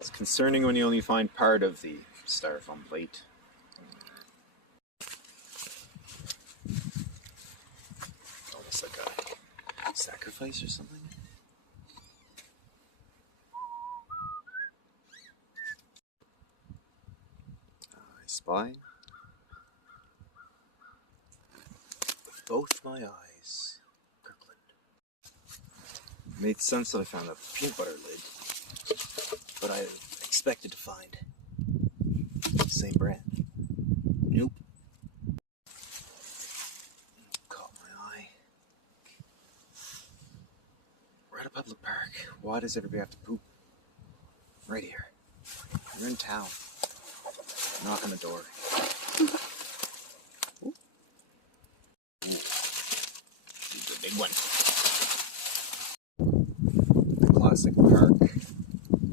It's concerning when you only find part of the styrofoam plate. Almost like a sacrifice or something. I spy with both my eyes. Kirkland. It made sense that I found a peanut butter lid, but I expected to find the same brand. Nope. Caught my eye. We're at a public park. Why does everybody have to poop? Right here. You're in town. Knock on the door. Ooh. This is a big one. The classic park